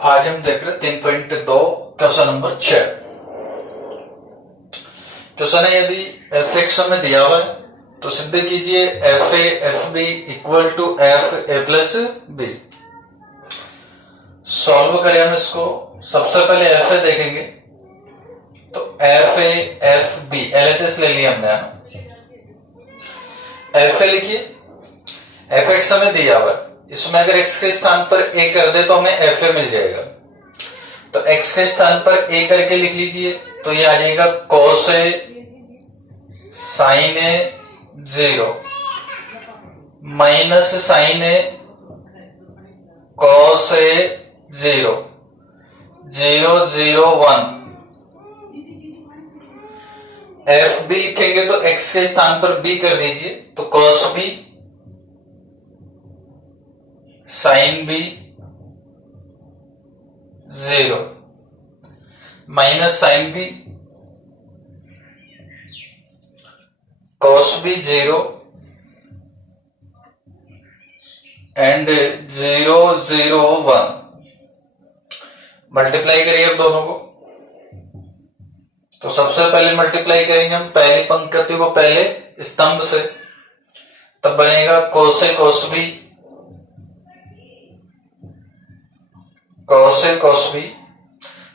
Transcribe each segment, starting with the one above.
आज हम देख रहे 3.2 क्वेश्चन नंबर 6। क्वेश्चन है यदि एफ एक्स हमें दिया हुआ है तो सिद्ध कीजिए F A F B equal to F A plus B. Solve करें हम इसको। सबसे पहले एफ ए देखेंगे तो F A F B LHS ले लिया हमने। एफ ए लिखिए, एफ एक्स हमें दिया हुआ है, इसमें अगर x के स्थान पर a कर दे तो हमें एफ ए मिल जाएगा। तो x के स्थान पर a करके लिख लीजिए तो ये आ जाएगा cos a sin a 0 minus sin a cos a 0 0 0 1। F B लिखेंगे तो x के स्थान पर b कर दीजिए तो cos b sine B 0 minus sine B cos B 0 and 0 0 1। Multiply करिए अब दोनों को। तो सबसे पहले मल्टीप्लाई करेंगे हम पहली पंक्ति को पहले स्तंभ से, तब बनेगा कोस ए कोस B cos A cos B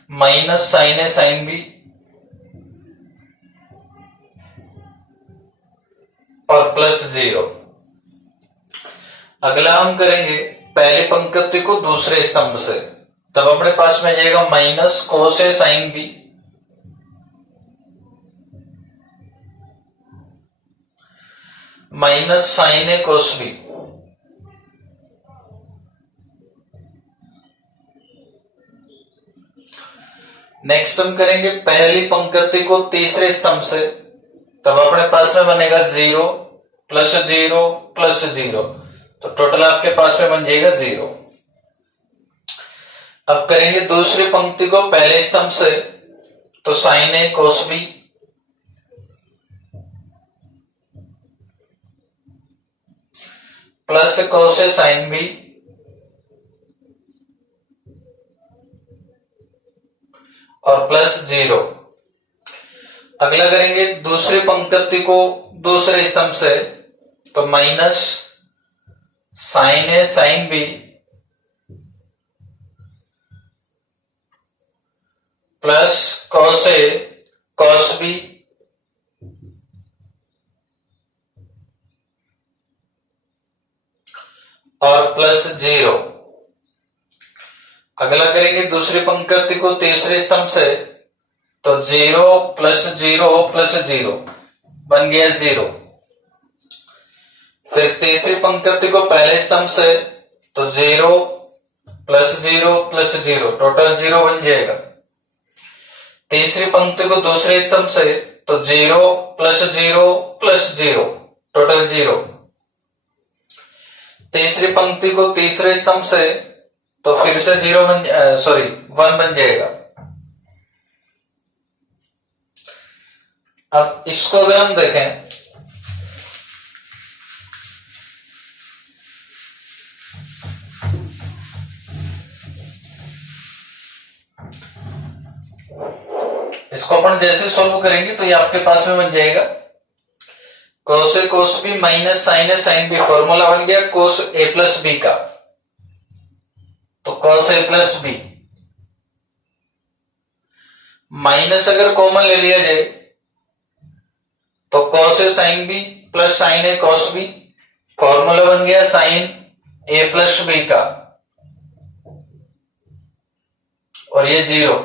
minus sign A sine B और प्लस 0। अगला हम करेंगे पहले पंक्ति को दूसरे स्तंभ से, तब अपने पास में जाएगा माइनस कोस ए साइन बी माइनस साइन ए कोस बी। नेक्स्ट हम करेंगे पहली पंक्ति को तीसरे स्तंभ से, तब अपने पास में बनेगा 0 प्लस 0 प्लस 0, तो टोटल आपके पास में बन जाएगा 0। अब करेंगे दूसरी पंक्ति को पहले स्तंभ से, तो साइन ए कोस बी प्लस कोस ए साइन बी और प्लस 0। अगला करेंगे दूसरी पंक्ति को दूसरे स्तंभ से, तो minus sign A sine B plus cos A cos B और प्लस 0। अगला करेंगे दूसरी पंक्ति को तीसरे स्तंभ से, तो 0 प्लस 0 प्लस 0 बन गया 0। फिर तीसरी पंक्ति को पहले स्तंभ से, तो 0 प्लस 0 प्लस 0 टोटल 0 बन जाएगा। तीसरी पंक्ति को दूसरे स्तंभ से, तो 0 प्लस 0 प्लस 0 टोटल 0। तीसरी पंक्ति को तीसरे स्तंभ से, तो फिर से 1 बन जाएगा। अब इसको अगर हम देखें इसको अपन जैसे सॉल्व करेंगे तो ये आपके पास में बन जाएगा कोस ए कोस बी माइनस साइन ए साइन बी। फॉर्मूला बन गया कोस ए प्लस बी का, तो cos A plus B minus अगर कॉमन ले लिया जाए तो cos A sine B plus sign A cos B. Formula बन गया साइन ए प्लस बी का और ये 0।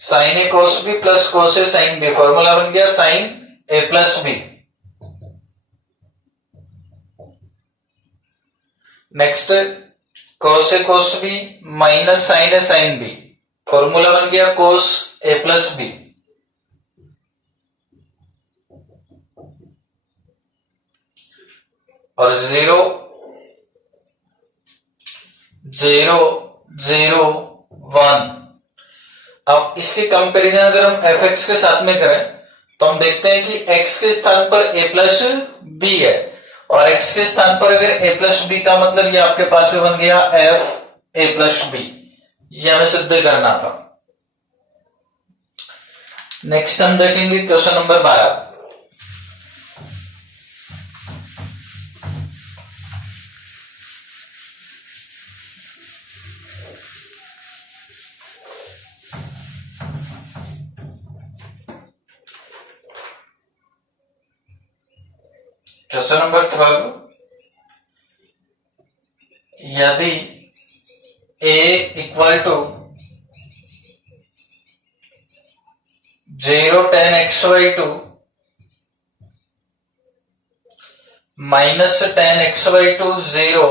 Sign A cos B plus cos A sine B, formula बन गया साइन ए प्लस बी। नेक्स्ट cos ए cos b माइनस साइन ए sign b, formula बन गया cos a plus b। और 0 0 0 1। अब इसके कंपैरिजन अगर हम fx के साथ में करें तो हम देखते हैं कि x के स्थान पर a प्लस b है और x के स्थान पर अगर a प्लस बी का मतलब ये आपके पास में बन गया f ए प्लस बी, ये हमें सिद्ध करना था। नेक्स्ट हम देखेंगे क्वेश्चन नंबर 12। क्वेश्चन नंबर 12, यदि a equal to 0 tan x/2 minus tan x/2 0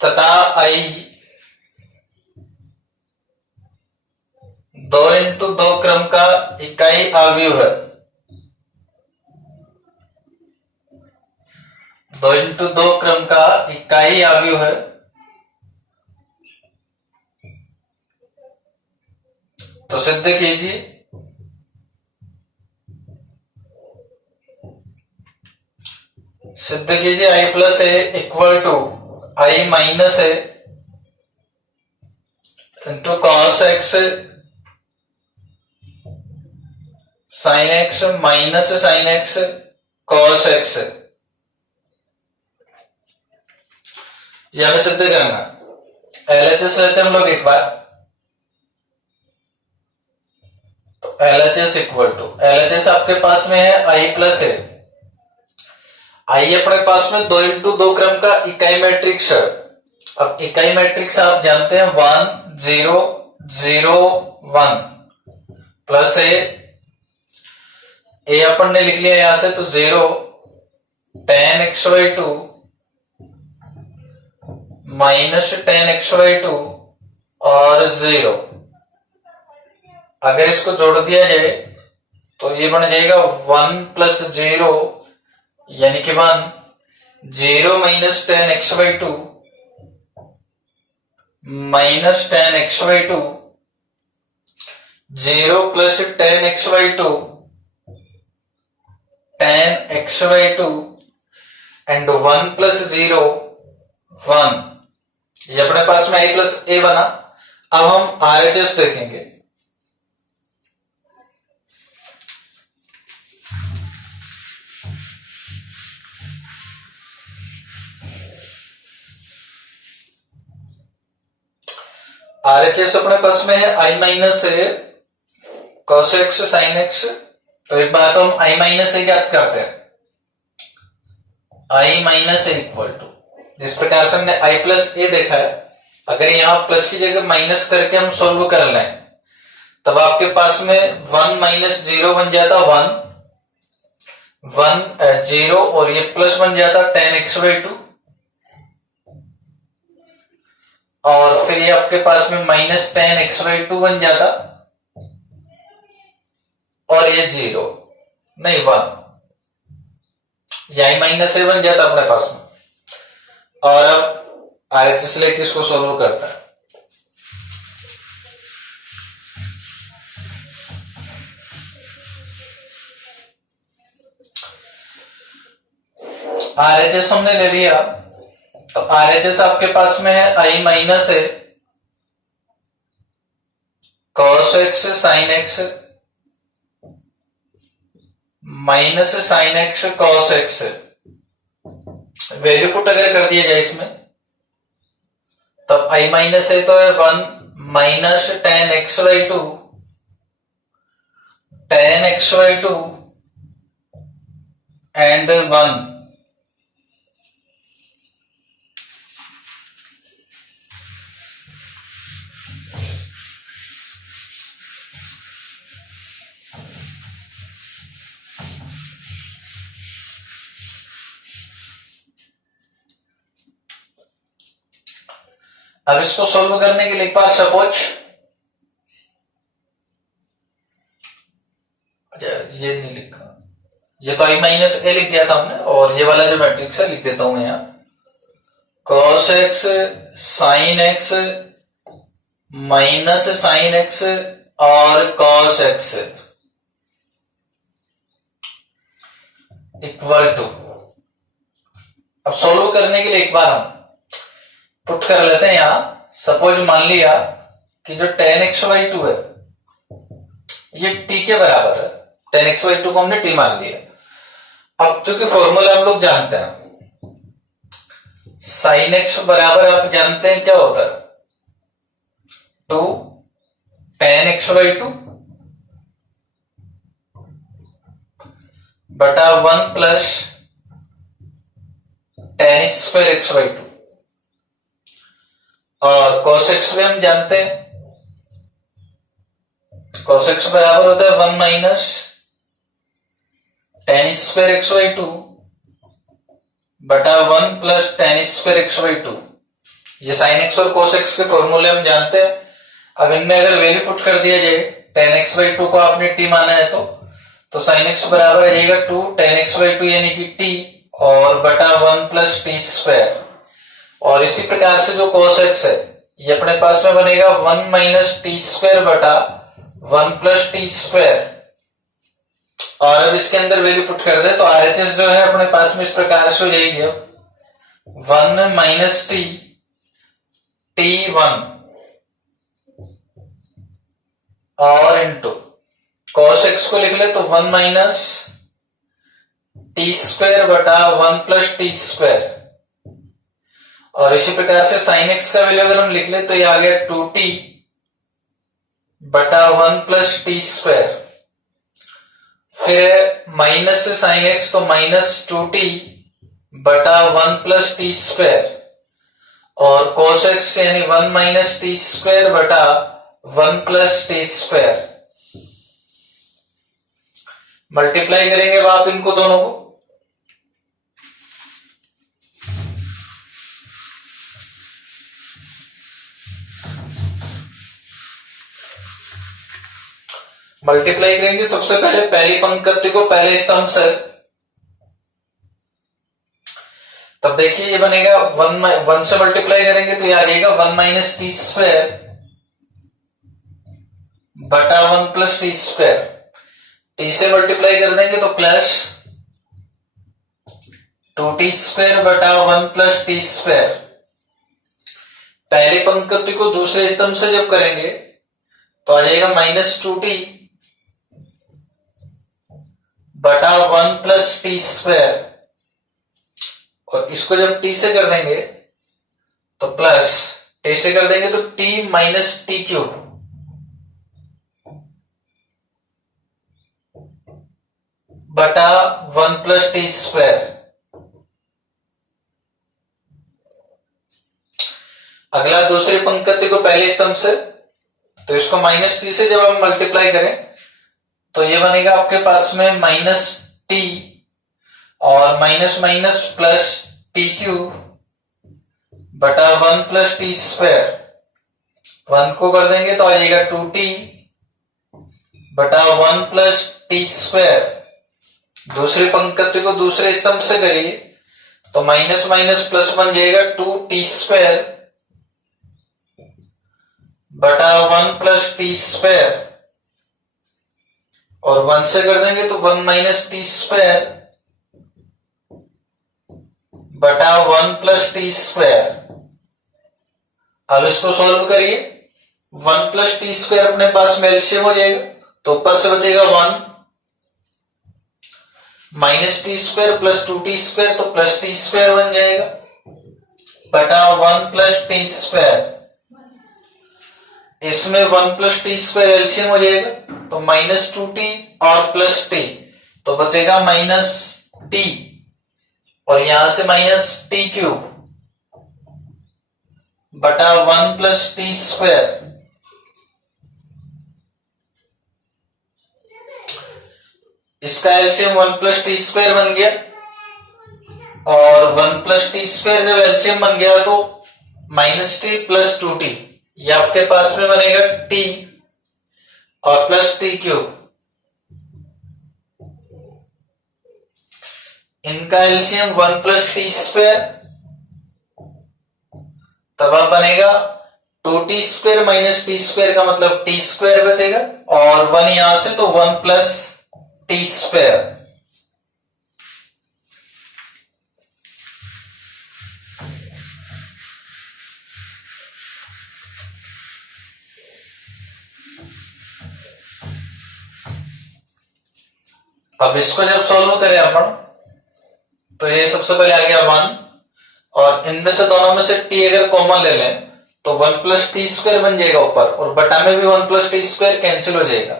तथा i 2x2 क्रम का इकाई अवयव है, 2x2 क्रम का इकाई अवयव है, तो सिद्ध कीजिए। सिद्ध कीजिए i plus A equal to i minus A into cos x sine x minus sine x cos x, ये हमें सिद्ध करना। एलएचएस लेते हैं हम लोग एक बार, तो एलएचएस इक्वल टू, एलएचएस आपके पास में है आई प्लस ए, आई अपने पास में 2x2 क्रम का इकाई मैट्रिक्स है। अब इकाई मैट्रिक्स आप जानते हैं 1 0 0 1 प्लस ए अपन ने लिख लिया यहां से, तो 0 tan x/2 minus tan x/2 और 0, अगर इसको जोड़ दिया जाए तो ये बन जाएगा 1 प्लस 0 यानी कि 1, 0 minus tan x/2 minus tan x/2, 0 plus tan x/2 tan x/2 and 1 plus 0 1, ये अपने पास में i प्लस ए बना। अब हम RHS देखेंगे। RHS अपने पास में है i minus A cos x sin x, तो एक बात हम i माइनस ए ज्ञात करते हैं। i minus A equal to, जिस प्रकार से हमने i प्लस ए देखा है, अगर यहां प्लस की जगह माइनस करके हम सोल्व कर लें, तब आपके पास में 1 माइनस 0 बन जाता 1 0 और ये प्लस बन जाता tan x/2, और फिर ये आपके पास में माइनस tan x/2 बन जाता, और ये 0 नहीं 1, यही माइनस ए बन जाता अपने पास में। और अब RHS लेके इसको सोल्व करता है। RHS हमने ले लिया, तो RHS आपके पास में है i minus A cos x sin x minus sin x cos x, value put अगर कर दिया जाए इसमें, तब i माइनस ए तो है 1 माइनस tan x/2 एंड 1, अब इसको सोल्व करने के लिए एक बार सपोज ये नहीं लिखा, ये तो i माइनस ए लिख दिया था हमने, और ये वाला जो मैट्रिक्स है लिख देता हूं यहां, cos x sin x minus sin x और cos x equal to, solve करने के लिए एक बार हम पुट कर लेते हैं यहां। सपोज मान लिया कि जो tan x/2 है ये t के बराबर है। tan x/2 को हमने t मान लिया। अब चूंकि फॉर्मूला हम लोग जानते हैं, sin x बराबर आप जानते हैं क्या होता है, 2 tan x/2 बटा 1 प्लस tan स्क्वायर x/2। और cos x भी हम जानते हैं, cos x बराबर होता है 1 माइनस tan स्क्वायर x/2 बटा 1 प्लस tan स्क्वायर x/2। ये sin x और cos x के फॉर्मूले हम जानते हैं। अब इनमें अगर वैल्यू पुट कर दिया जाए, tan x/2 को आपने t माना है तो sin x बराबर आ जाएगा 2 tan x/2 यानी कि t और बटा 1 प्लस टी स्क्वायर। और इसी प्रकार से जो cos x है ये अपने पास में बनेगा 1 माइनस टी स्क्वायर बटा 1 प्लस टी स्क्वायर। और अब इसके अंदर वैल्यू पुट कर दे तो RHS जो है अपने पास में इस प्रकार से हो जाएगी, अब 1 माइनस टी t1 और इंटू cos x को लिख ले तो 1 माइनस टी स्क्वायर बटा 1 प्लस टी स्क्वायर। और इसी प्रकार से sin x का वैल्यू अगर हम लिख ले तो ये आ गया 2t बटा 1 प्लस टी स्क्वायर। फिर माइनस से sin x तो माइनस 2t बटा 1 प्लस टी स्क्वायर। और cos x यानी 1 माइनस टी स्क्वायर बटा 1 प्लस टी स्क्वायर। मल्टीप्लाई करेंगे अब आप इनको दोनों को, मल्टीप्लाई करेंगे सबसे पहले पहली पंक्ति को पहले स्तंभ से। तब देखिए ये बनेगा 1 से मल्टीप्लाई करेंगे तो ये आ जाएगा 1 माइनस टी स्क्वायर बटा 1 प्लस टी स्क्वायर। टी से मल्टीप्लाई कर देंगे तो प्लस 2t स्क्वायर बटा 1 प्लस टी स्क्वायर। पहली पंक्ति को दूसरे स्तंभ से जब करेंगे तो आ जाएगा माइनस 2t बटा 1 प्लस टी स्क्वायर। और इसको जब t से कर देंगे तो प्लस t से कर देंगे तो t माइनस टी क्यूब बटा 1 प्लस टी स्क्वायर। अगला दूसरी पंक्ति को पहले स्तंभ से, तो इसको माइनस टी से जब हम मल्टीप्लाई करें तो ये बनेगा आपके पास में माइनस टी और minus minus plus T cube बटा 1 प्लस टी स्क्वायर। 1 को कर देंगे तो आ जाएगा 2t बटा 1 प्लस टी स्क्वायर। दूसरी पंक्ति को दूसरे स्तंभ से करिए तो माइनस माइनस प्लस बन जाएगा 2t स्क्वायर बटा 1 प्लस टी स्क्वायर। और 1 से कर देंगे तो 1 माइनस टी स्क्वायर बटा 1 प्लस टी स्क्वायर। अब इसको सॉल्व करिए, 1 प्लस टी स्क्वायर अपने पास में एलसीएम हो जाएगा तो ऊपर से बचेगा 1 minus T square plus 2t square तो प्लस टी स्क्वायर बन जाएगा बटा 1 प्लस टी स्क्वायर। इसमें 1 प्लस टी स्क्वायर एलसीएम हो जाएगा तो माइनस 2t और प्लस टी तो बचेगा माइनस टी और यहां से माइनस टी क्यूब बटा 1 प्लस टी स्क्वायर। इसका एलसीएम 1 प्लस टी स्क्वायर बन गया और 1 प्लस टी स्क्वायर जब एलसीएम बन गया तो माइनस टी प्लस 2t ये आपके पास में बनेगा t और प्लस टी क्यूब। इनका एलसीएम 1 प्लस टी स्क्वायर तब अब बनेगा 2t square minus T square का मतलब टी स्क्वायर बचेगा और 1 यहां से तो 1 प्लस टी स्क्वायर। अब इसको जब सॉल्व करें अपन, तो ये सबसे पहले आ गया 1, और इनमें से दोनों में से t अगर कॉमन ले लें तो 1 प्लस टी स्क्वायर बन जाएगा ऊपर, और बटा में भी 1 प्लस टी स्क्वायर कैंसिल हो जाएगा,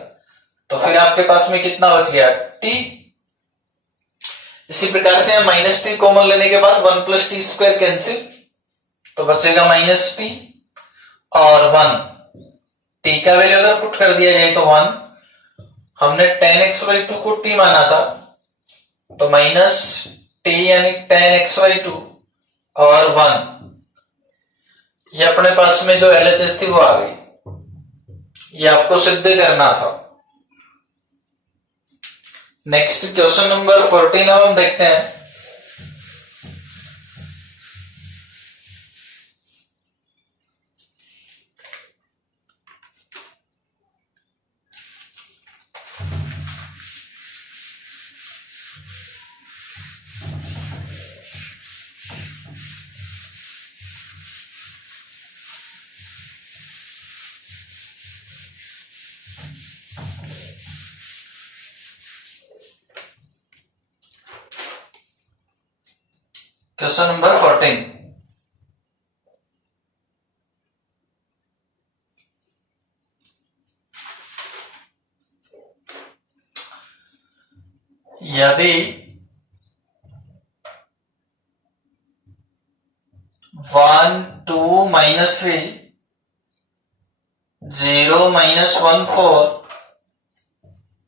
तो फिर आपके पास में कितना बच गया t। इसी प्रकार से माइनस टी कॉमन लेने के बाद 1 प्लस टी स्क्वायर कैंसिल, तो बचेगा माइनस टी और 1। टी का वैल्यू अगर पुट कर दिया जाए तो 1, हमने tan x/2 को t माना था, तो माइनस टी यानी tan x/2 और 1, ये अपने पास में जो LHS थी वो आ गई। ये आपको सिद्ध करना था। नेक्स्ट क्वेश्चन नंबर 14 अब हम देखते हैं। क्वेश्चन नंबर 14, यदि 1 2 -3 0 -1 4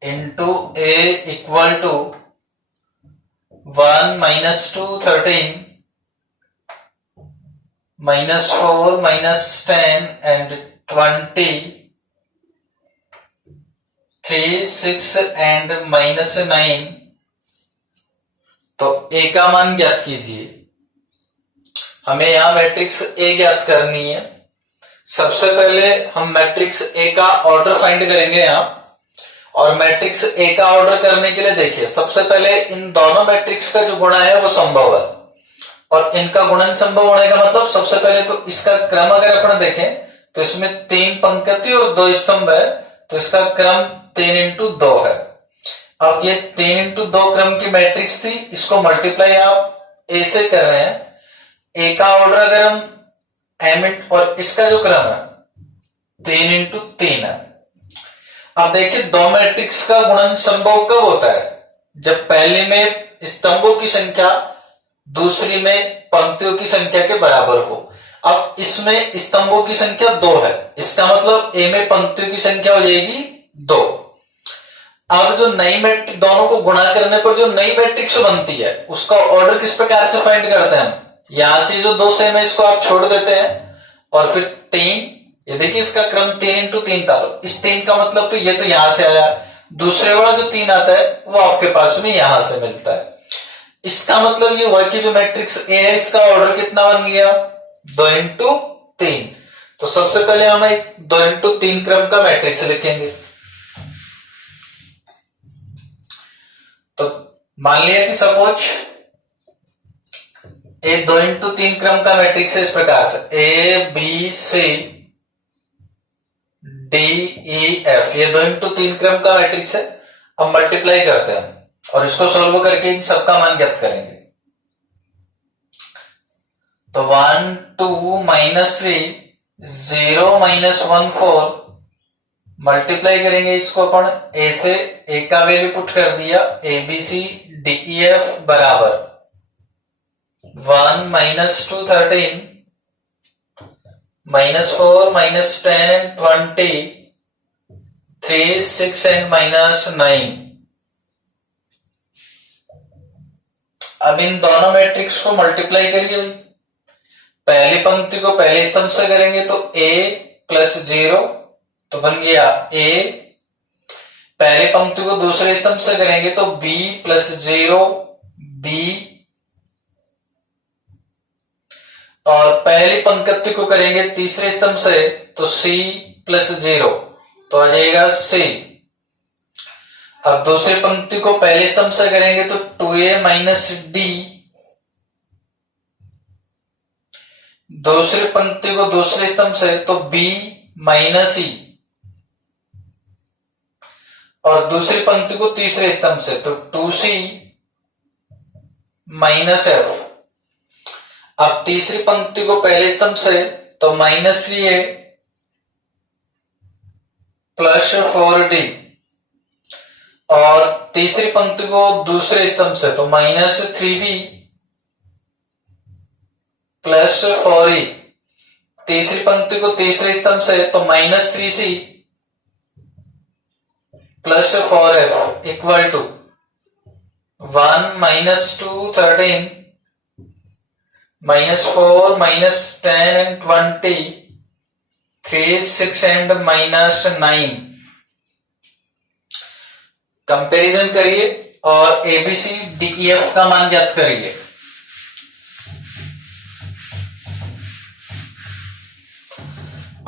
into a equal to 1 -2 13 -4 -10 and 20 3 6 and -9, तो a का मान ज्ञात कीजिए। हमें यहां मैट्रिक्स ए ज्ञात करनी है। सबसे पहले हम मैट्रिक्स ए का ऑर्डर फाइंड करेंगे यहां, और मैट्रिक्स ए का ऑर्डर करने के लिए देखिए, सबसे पहले इन दोनों मैट्रिक्स का जो गुणा है वो संभव है, और इनका गुणन संभव होने का मतलब सबसे पहले तो इसका क्रम अगर अपन देखें तो इसमें 3 पंक्ति और 2 स्तंभ है, तो इसका क्रम 3 इंटू 2 है। अब ये 3 इंटू 2 क्रम की मैट्रिक्स थी, इसको मल्टीप्लाई आप ए से कर रहे हैं। ए का ऑर्डर अगर हम एम और इसका जो क्रम है 3 इंटू 3 है। अब देखिए दो मैट्रिक्स का गुणन संभव कब होता है, जब पहले में स्तंभों की संख्या दूसरी में पंक्तियों की संख्या के बराबर हो। अब इसमें स्तंभों की संख्या 2 है, इसका मतलब ए में पंक्तियों की संख्या हो जाएगी 2। अब जो नई मैट्रिक्स, दोनों को गुणा करने पर जो नई मैट्रिक्स बनती है उसका ऑर्डर किस प्रकार से फाइंड करते हैं हम, यहां से जो 2 सेम है इसको आप छोड़ देते हैं, और फिर 3, ये देखिए इसका क्रम 3 इंटू 3 था, तो इस 3 का मतलब तो ये तो यहां से आया, दूसरे वाला जो 3 आता है वो आपके पास में यहां से मिलता है। इसका मतलब ये हुआ कि जो मैट्रिक्स ए है इसका ऑर्डर कितना बन गया 2 इंटू 3। तो सबसे पहले हम एक 2 इंटू 3 क्रम का मैट्रिक्स लिखेंगे। तो मान लिया कि सपोज ए 2 इंटू 3 क्रम का मैट्रिक्स है इस प्रकार से, A B C D E F, ये 2 इंटू 3 क्रम का मैट्रिक्स है। अब मल्टीप्लाई करते हैं और इसको सॉल्व करके इन सबका मान ज्ञात करेंगे। तो 1 2 -3 0 -1 4 मल्टीप्लाई करेंगे इसको अपन ए से, ए का वैल्यू पुट कर दिया, A B C D E F बराबर 1 -2 13 -4 -10 20 3 6 and -9। अब इन दोनों मैट्रिक्स को मल्टीप्लाई करिए भाई। पहली पंक्ति को पहले स्तंभ से करेंगे तो a प्लस 0, तो बन गया a। पहली पंक्ति को दूसरे स्तंभ से करेंगे तो b प्लस 0 b, और पहली पंक्ति को करेंगे तीसरे स्तंभ से तो c प्लस 0, तो आ जाएगा c। अब दूसरी पंक्ति को पहले स्तंभ से करेंगे तो 2a माइनस डी, दूसरी पंक्ति को दूसरे स्तंभ से तो b माइनस ई, और दूसरी पंक्ति को तीसरे स्तंभ से, तो 2c माइनस एफ। अब तीसरी पंक्ति को पहले स्तंभ से, तो -3a प्लस 4d, और तीसरी पंक्ति को दूसरे स्तंभ से, तो -3b प्लस 4e। तीसरी पंक्ति को तीसरे स्तंभ से, तो -3c plus 4f equal to 1 -2 13 -4 -10 and 20 3 6 and -9। Comparison करिए और एबीसी डीईएफ का मान ज्ञात करिए।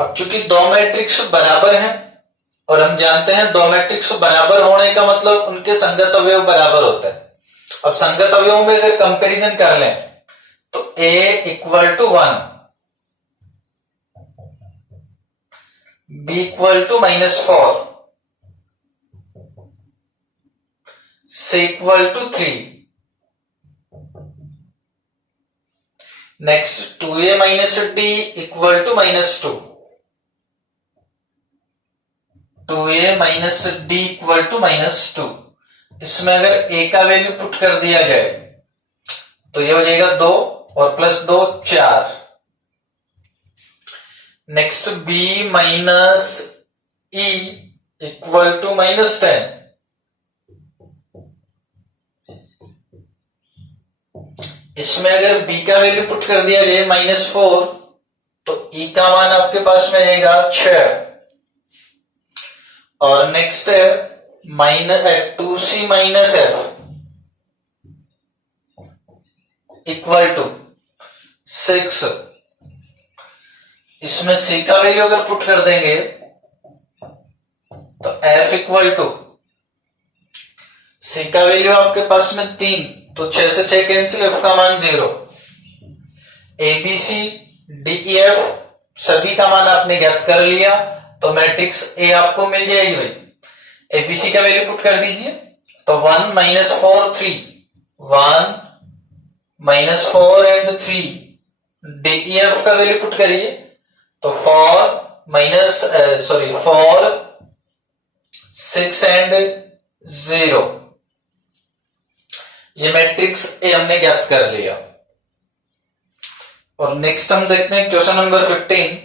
अब चूंकि दो मैट्रिक्स बराबर हैं और हम जानते हैं दो मैट्रिक्स बराबर होने का मतलब उनके संगत अवयव बराबर होता है। अब संगत अवयवों में अगर कंपैरिजन कर लें तो a equal to 1, b equal to -4, c equal to 3, next 2a minus d equal to -2, 2a minus D equal to -2। इसमें अगर a का वैल्यू पुट कर दिया जाए तो ये हो जाएगा 2 और plus 2 4। Next b minus e equal to -10, इसमें अगर b का वैल्यू पुट कर दिया जाए -4 तो e का मान आपके पास में आएगा 6। और नेक्स्ट है -2c minus F equal to 6। इसमें c का वैल्यू अगर पुट कर देंगे तो f इक्वल टू, c का वैल्यू आपके पास में 3, तो 6 से 6 कैंसिल, f का मान 0। एबीसी डीईएफ सभी का मान आपने ज्ञात कर लिया, तो मैट्रिक्स ए आपको मिल जाएगी भाई। एबीसी का वैल्यू पुट कर दीजिए, तो 1 -4 3, 1 -4 एंड 3। डीईएफ का वैल्यू पुट करिए, तो 4 6 एंड 0। ये मैट्रिक्स ए हमने ज्ञात कर लिया। और नेक्स्ट हम देखते हैं क्वेश्चन नंबर 15।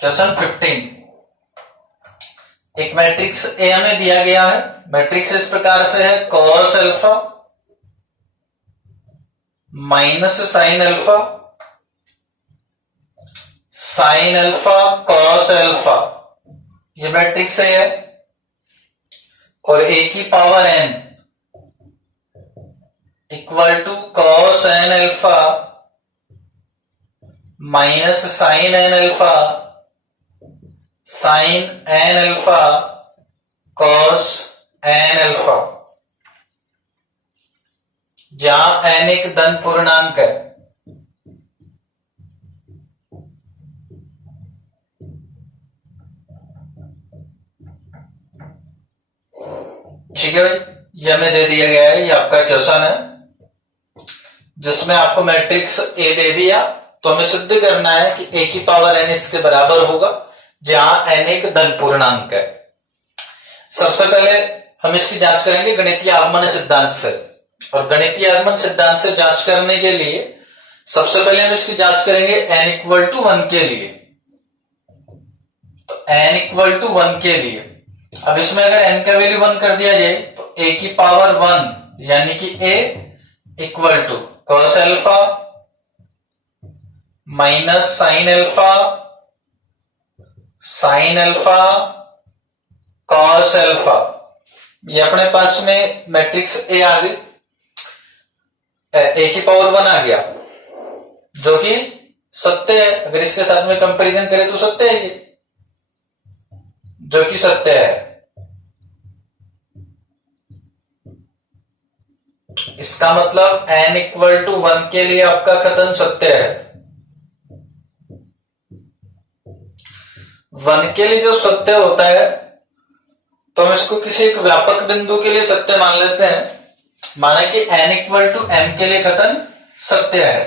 क्वेश्चन 15, एक मैट्रिक्स ए हमें दिया गया है। मैट्रिक्स इस प्रकार से है, cos alpha minus sine alpha, sine alpha cos alpha, ये मैट्रिक्स ए है। और ए की power N equal to cos N alpha minus sine N alpha sine N alpha cos N alpha, जहां एन एक धन पूर्णांक है। ठीक है भाई, ये हमें दे दिया गया है, ये आपका क्वेश्चन है जिसमें आपको मैट्रिक्स ए दे दिया, तो हमें सिद्ध करना है कि ए की पावर एन इसके बराबर होगा, जहां एन एक धन पूर्णांक है। सबसे पहले हम इसकी जांच करेंगे गणितीय आगमन सिद्धांत से, और गणितीय आगमन सिद्धांत से जांच करने के लिए सबसे पहले हम इसकी जांच करेंगे n इक्वल टू 1 के लिए। तो n इक्वल टू 1 के लिए, अब इसमें अगर n का वैल्यू 1 कर दिया जाए तो a की पावर 1 यानी कि a equal to cos alpha minus sine alpha sine alpha cos alpha, ये अपने पास में मैट्रिक्स ए आ गई, ए की पावर 1 आ गया, जो कि सत्य है। अगर इसके साथ में कंपैरिजन करें तो सत्य है ये, जो कि सत्य है। इसका मतलब n इक्वल टू 1 के लिए आपका कथन सत्य है। 1 के लिए जब सत्य होता है तो हम इसको किसी एक व्यापक बिंदु के लिए सत्य मान लेते हैं। माना कि n इक्वल टू m के लिए कथन सत्य है,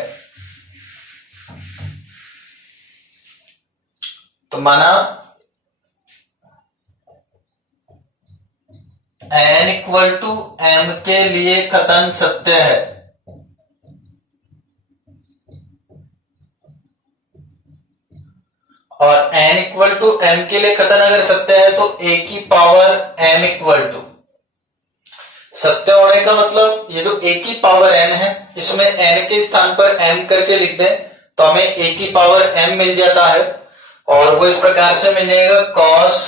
तो माना n इक्वल टू m के लिए कथन सत्य है। और n इक्वल टू m के लिए कथन अगर सत्य है तो a की पावर m इक्वल टू, सत्य होने का मतलब ये जो a की पावर n है, इसमें n के स्थान पर m करके लिख दें तो हमें a की पावर m मिल जाता है। और वो इस प्रकार से मिल जाएगा cos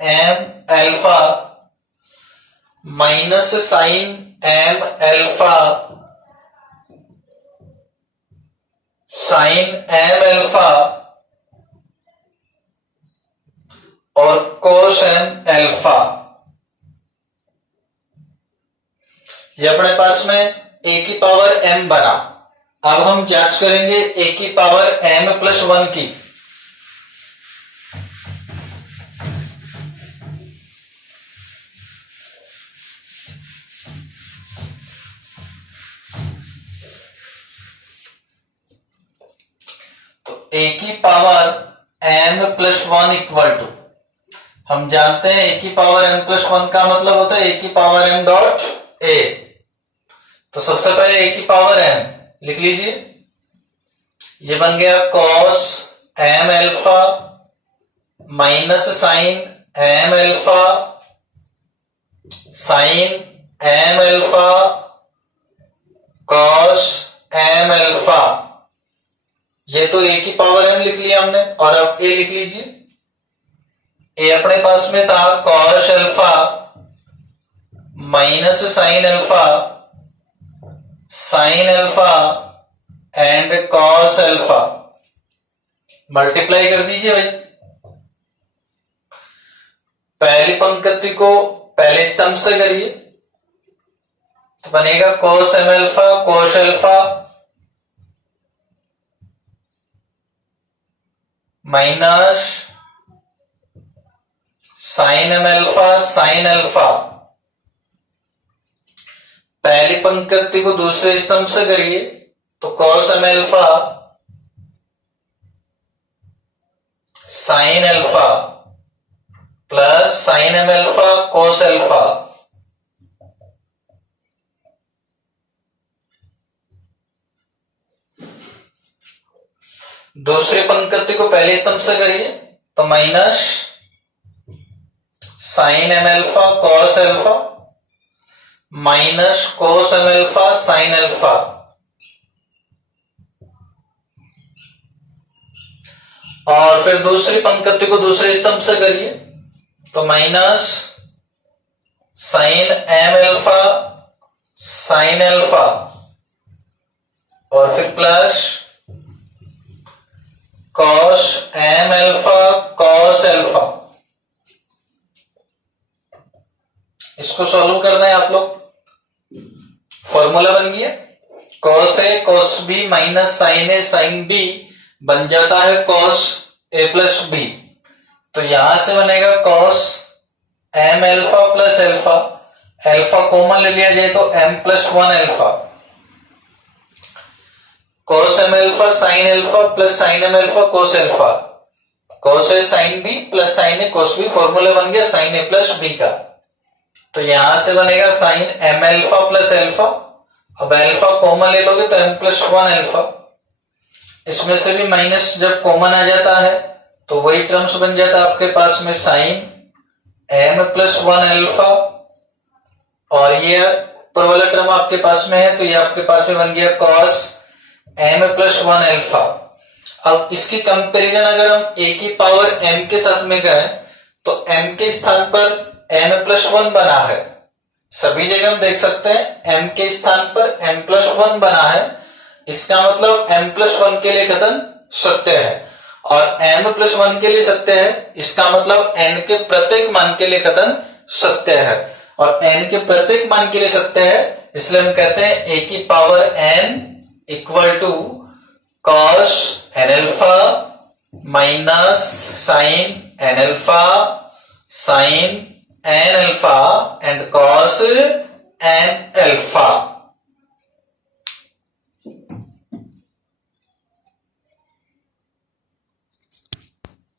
m alpha minus sine m alpha sine m alpha और cos m अल्फा। ये अपने पास में a की पावर m बना। अब हम जांच करेंगे a की पावर m प्लस 1 की। तो a की power m plus 1 equal to, हम जानते हैं a की पावर m प्लस 1 का मतलब होता है a की पावर m डॉट a। तो सबसे पहले a की पावर m लिख लीजिए, ये बन गया cos m alpha minus sine m alpha sine m alpha cos m alpha. ये तो a की पावर m लिख लिया हमने। और अब a लिख लीजिए, a अपने पास में था cos alpha minus sine alpha sine alpha and cos alpha. Multiply कर दीजिए भाई, पहली पंक्ति को पहले स्तंभ से करिए तो बनेगा cos m alpha cos alpha minus sine m alpha sine alpha. पहली पंक्ति को दूसरे स्तंभ से करिए तो cos m alpha sine alpha plus sine m alpha cos alpha. दूसरी पंक्ति को पहले स्तंभ से करिए तो minus sine m alpha cos alpha minus cos m alpha sine alpha. और फिर दूसरी पंक्ति को दूसरे स्तंभ से करिए तो minus sine m alpha sine alpha और फिर plus cos m alpha cos alpha. इसको सॉल्व करना है आप लोग। फॉर्मूला बन गया cos a cos b minus sine a sine b बन जाता है cos a प्लस b। तो यहां से बनेगा cos m alpha plus alpha, alpha common ले लिया जाए तो m plus 1 alpha, cos m alpha sine alpha plus sine m alpha cos alpha, cos a sine b plus sine a cos b। Formula बन गया sign a plus b का। तो यहां से बनेगा sine m alpha plus alpha. अब alpha common ले लोगे तो m प्लस 1 अल्फा। इसमें से भी माइनस जब कॉमन आ जाता है तो वही टर्म्स बन जाता है आपके पास में साइन m प्लस 1 अल्फा। और ये ऊपर वाला टर्म आपके पास में है तो ये आपके पास में बन गया cos m प्लस 1 अल्फा। अब इसकी कंपैरिजन अगर हम a की पावर m के साथ में करें तो m के स्थान पर m प्लस 1 बना है सभी जगह हम देख सकते हैं m के स्थान पर m+1 बना है, इसका मतलब m+1 के लिए कथन सत्य है, और m+1 के लिए सत्य है, इसका मतलब n के प्रत्येक मान के लिए कथन सत्य है, और n के प्रत्येक मान के लिए सत्य है, इसलिए हम कहते हैं a की power n equal to cos n alpha minus sine n alpha sine n alpha and cos n alpha.